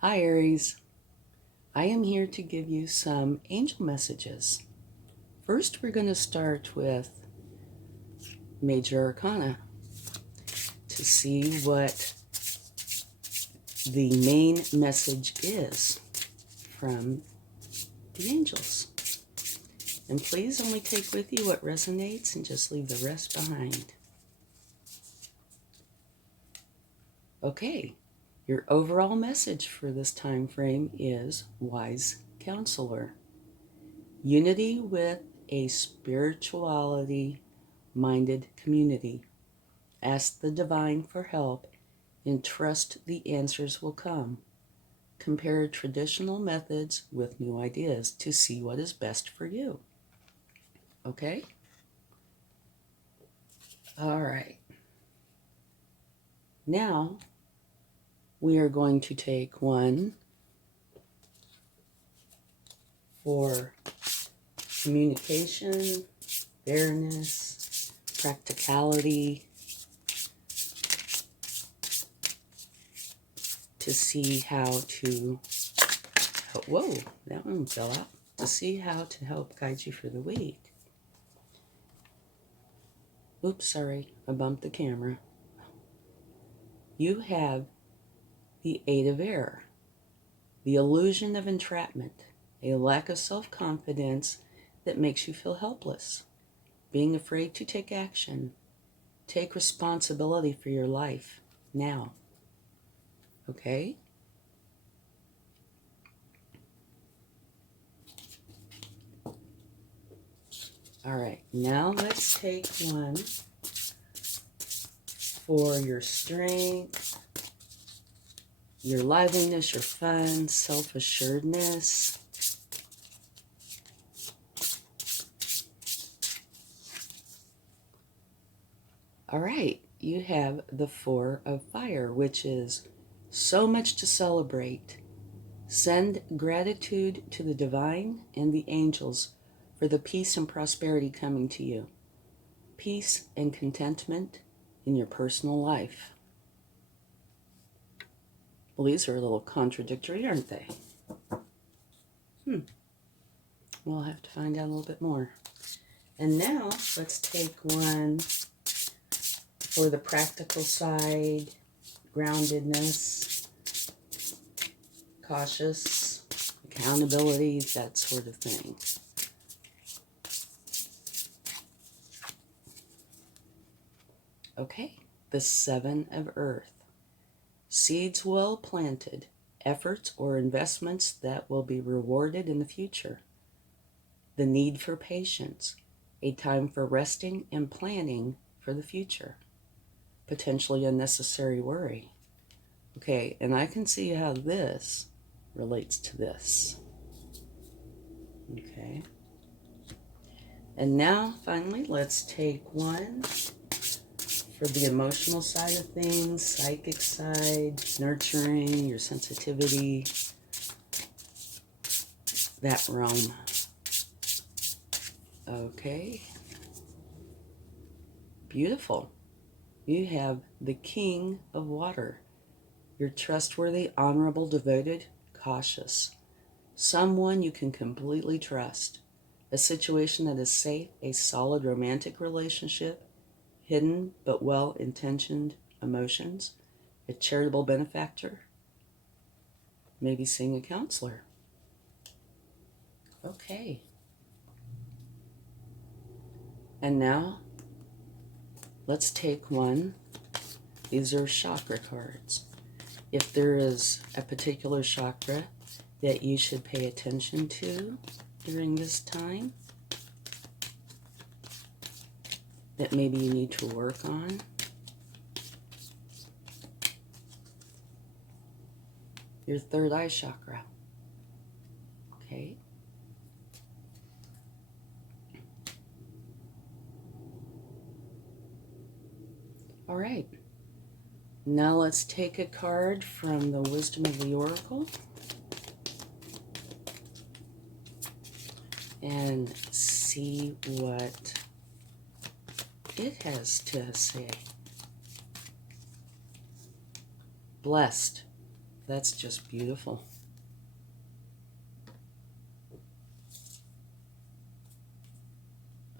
Hi Aries, I am here to give you some angel messages. First, we're going to start with Major Arcana to see what the main message is from the angels. And please only take with you what resonates and just leave the rest behind. Okay, your overall message for this time frame is Wise Counselor. Unity with a spirituality-minded community. Ask the divine for help and trust the answers will come. Compare traditional methods with new ideas to see what is best for you. Okay? All right. Now, we are going to take one for communication, fairness, practicality, to see how to, whoa, that one fell out, to see how to help guide you for the week. Oops, sorry, I bumped the camera. You have the Eight of Air, the illusion of entrapment, a lack of self-confidence that makes you feel helpless, being afraid to take action. Take responsibility for your life now. Okay? All right, now let's take one for your strength, your liveliness, your fun, self-assuredness. All right, you have the Four of Fire, which is so much to celebrate. Send gratitude to the divine and the angels for the peace and prosperity coming to you. Peace and contentment in your personal life. Well, these are a little contradictory, aren't they? We'll have to find out a little bit more. And now, let's take one for the practical side, groundedness, cautious, accountability, that sort of thing. Okay, the Seven of Earth. Seeds well planted, efforts or investments that will be rewarded in the future. The need for patience, a time for resting and planning for the future. Potentially unnecessary worry. Okay, and I can see how this relates to this. Okay. And now, finally, let's take one for the emotional side of things, psychic side, nurturing, your sensitivity, that realm. Okay. Beautiful. You have the King of Water. You're trustworthy, honorable, devoted, cautious. Someone you can completely trust. A situation that is safe, a solid romantic relationship, hidden but well-intentioned emotions, a charitable benefactor, maybe seeing a counselor. Okay. And now, let's take one. These are chakra cards. If there is a particular chakra that you should pay attention to during this time, that maybe you need to work on, your third eye chakra. Okay. All right. Now let's take a card from the Wisdom of the Oracle and see what it has to say. Blessed. That's just beautiful.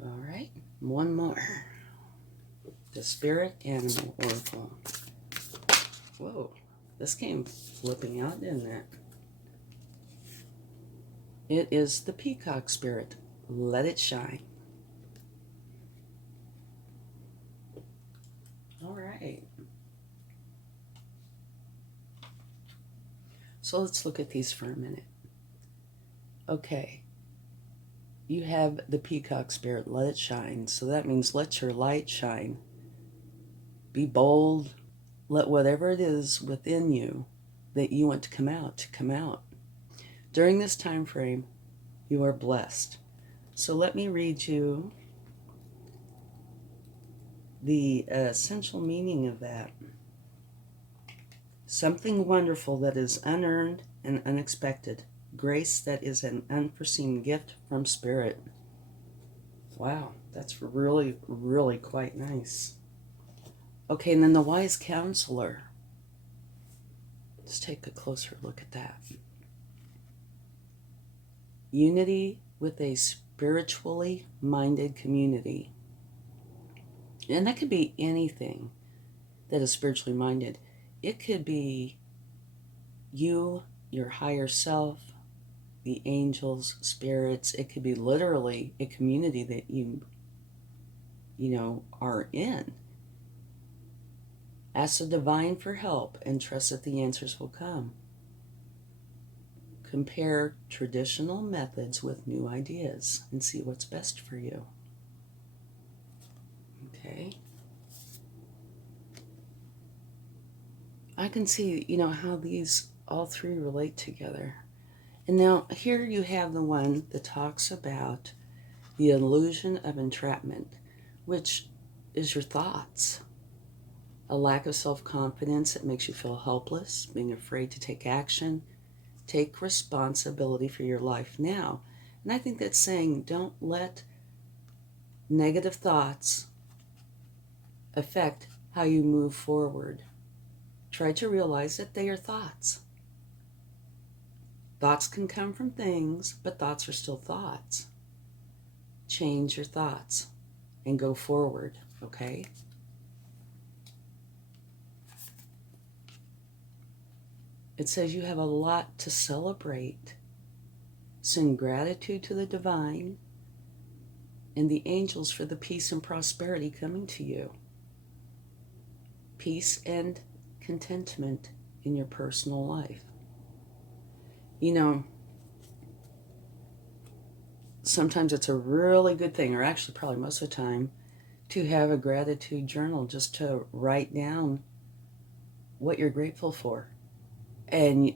All right, one more. The Spirit Animal Oracle. Whoa, this came flipping out, didn't it? It is the Peacock Spirit. Let it shine. All right. So let's look at these for a minute. Okay. You have the Peacock Spirit. Let it shine. So that means let your light shine. Be bold. Let whatever it is within you that you want to come out, come out. During this time frame, you are blessed. So let me read you the essential meaning of that. Something wonderful that is unearned and unexpected. Grace that is an unforeseen gift from Spirit. Wow, that's really, really quite nice. Okay, and then the Wise Counselor. Let's take a closer look at that. Unity with a spiritually minded community. And that could be anything that is spiritually minded. It could be you, your higher self, the angels, spirits. It could be literally a community that you are in. Ask the divine for help and trust that the answers will come. Compare traditional methods with new ideas and see what's best for you. Okay. I can see, how these all three relate together. And now here you have the one that talks about the illusion of entrapment, which is your thoughts. A lack of self-confidence that makes you feel helpless, being afraid to take action. Take responsibility for your life now. And I think that's saying don't let negative thoughts affect how you move forward. Try to realize that they are thoughts. Thoughts can come from things, but thoughts are still thoughts. Change your thoughts and go forward, okay? It says you have a lot to celebrate. Send gratitude to the divine and the angels for the peace and prosperity coming to you. Peace and contentment in your personal life. Sometimes it's a really good thing, or actually probably most of the time, to have a gratitude journal just to write down what you're grateful for. And,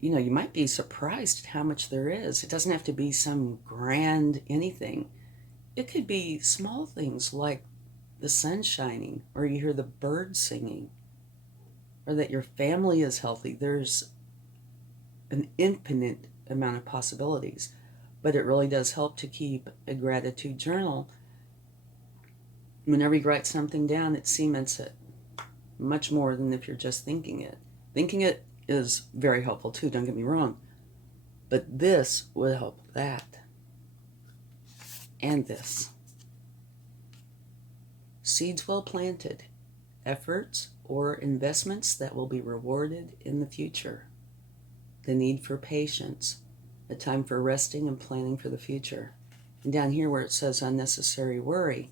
you might be surprised at how much there is. It doesn't have to be some grand anything. It could be small things like the sun shining, or you hear the birds singing, or that your family is healthy. There's an infinite amount of possibilities, but it really does help to keep a gratitude journal. Whenever you write something down, it cements it much more than if you're just thinking it. Thinking it is very helpful too, don't get me wrong, but this would help that and this. Seeds well planted, efforts or investments that will be rewarded in the future. The need for patience, a time for resting and planning for the future. And down here where it says unnecessary worry,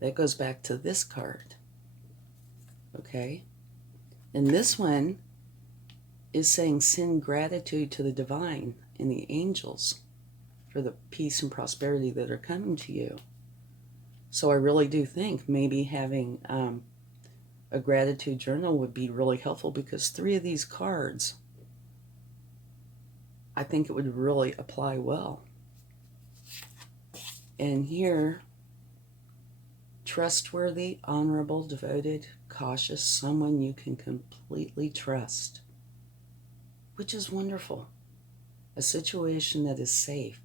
that goes back to this card. Okay? And this one is saying send gratitude to the divine and the angels for the peace and prosperity that are coming to you. So I really do think maybe having a gratitude journal would be really helpful, because 3 of these cards, I think it would really apply well. And here, trustworthy, honorable, devoted, cautious, someone you can completely trust, which is wonderful. A situation that is safe,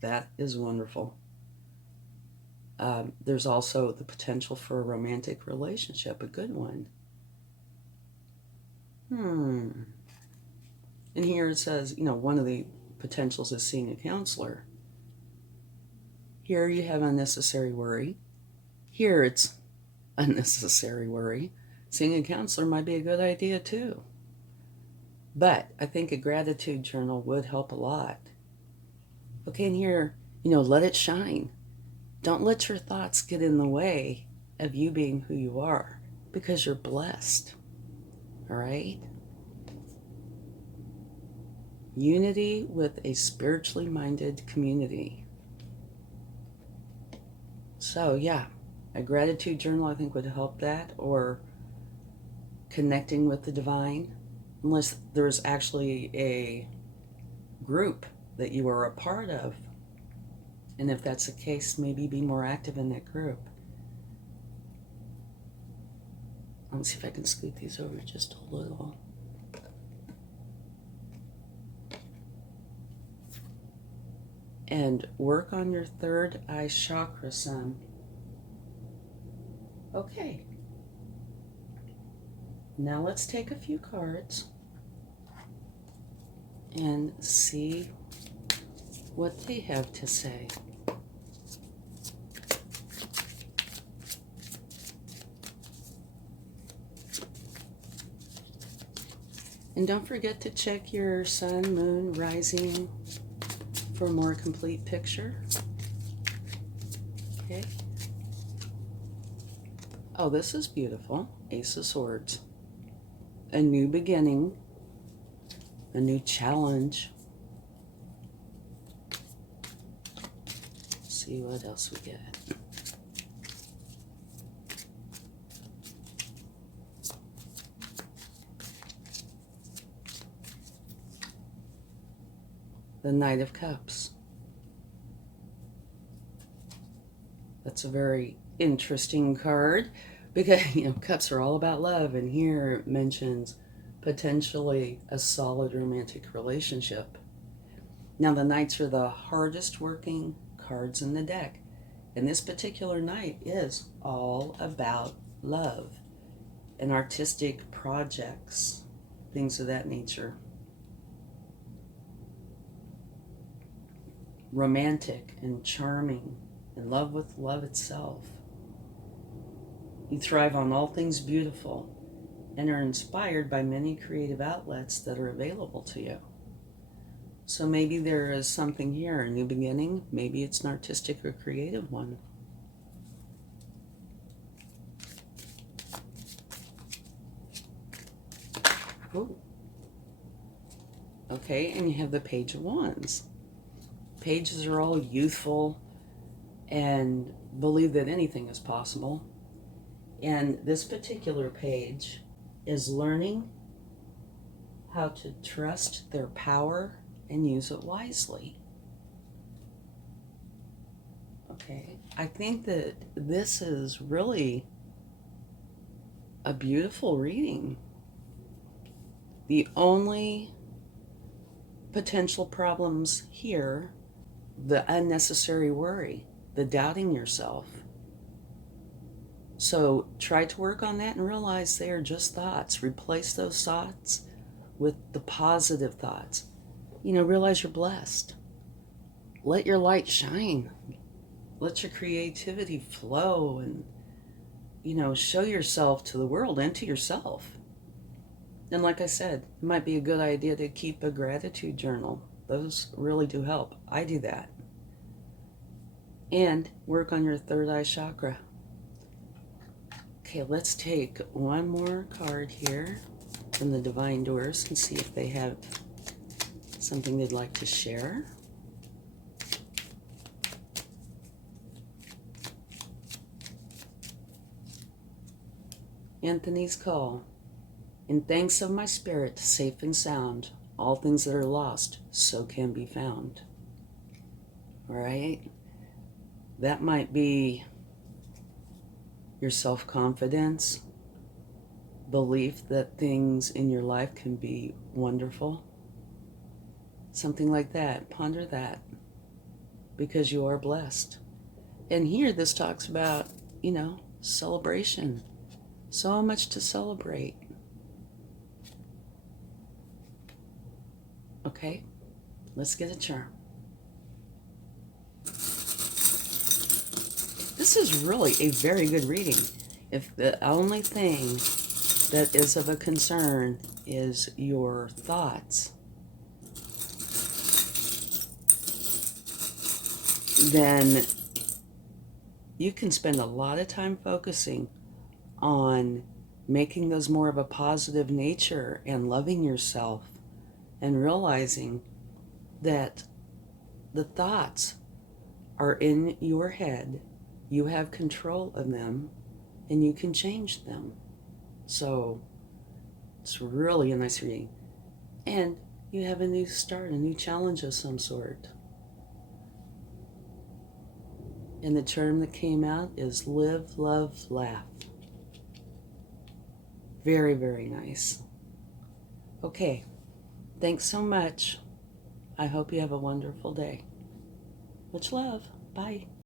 that is wonderful. There's also the potential for a romantic relationship, a good one. And here it says, one of the potentials is seeing a counselor. Here you have unnecessary worry. Here it's unnecessary worry. Seeing a counselor might be a good idea too. But I think a gratitude journal would help a lot. Okay, and here, let it shine. Don't let your thoughts get in the way of you being who you are, because you're blessed. All right? Unity with a spiritually minded community. So, yeah, a gratitude journal I think would help that, or connecting with the divine, unless there's actually a group that you are a part of. And if that's the case, maybe be more active in that group. Let me see if I can scoot these over just a little. And work on your third eye chakra, son. Okay. Now let's take a few cards and see what they have to say. And don't forget to check your sun, moon, rising for a more complete picture. Okay. Oh, this is beautiful. Ace of Swords. A new beginning. A new challenge. Let's see what else we get. The Knight of Cups. That's a very interesting card because, cups are all about love, and here it mentions potentially a solid romantic relationship. Now, the Knights are the hardest working cards in the deck, and this particular Knight is all about love and artistic projects, things of that nature. Romantic and charming, in love with love itself. You thrive on all things beautiful and are inspired by many creative outlets that are available to you. So maybe there is something here, a new beginning. Maybe it's an artistic or creative one. Ooh. Okay, and you have the Page of Wands. Pages are all youthful and believe that anything is possible. And this particular page is learning how to trust their power and use it wisely. Okay, I think that this is really a beautiful reading. The only potential problems here, the unnecessary worry, the doubting yourself. So try to work on that and realize they are just thoughts. Replace those thoughts with the positive thoughts. Realize you're blessed. Let your light shine. Let your creativity flow and, show yourself to the world and to yourself. And like I said, it might be a good idea to keep a gratitude journal. Those really do help. I do that. And work on your third eye chakra. Okay, let's take one more card here from the Divine Doors and see if they have something they'd like to share. Anthony's Call. In thanks of my spirit, safe and sound, all things that are lost, so can be found. All right? That might be your self-confidence, belief that things in your life can be wonderful. Something like that. Ponder that. Because you are blessed. And here this talks about, celebration. So much to celebrate. Okay, let's get a charm. This is really a very good reading. If the only thing that is of a concern is your thoughts, then you can spend a lot of time focusing on making those more of a positive nature and loving yourself and realizing that the thoughts are in your head. You have control of them and you can change them. So it's really a nice reading. And you have a new start, a new challenge of some sort. And the term that came out is live, love, laugh. Very, very nice. Okay, thanks so much. I hope you have a wonderful day. Much love. Bye.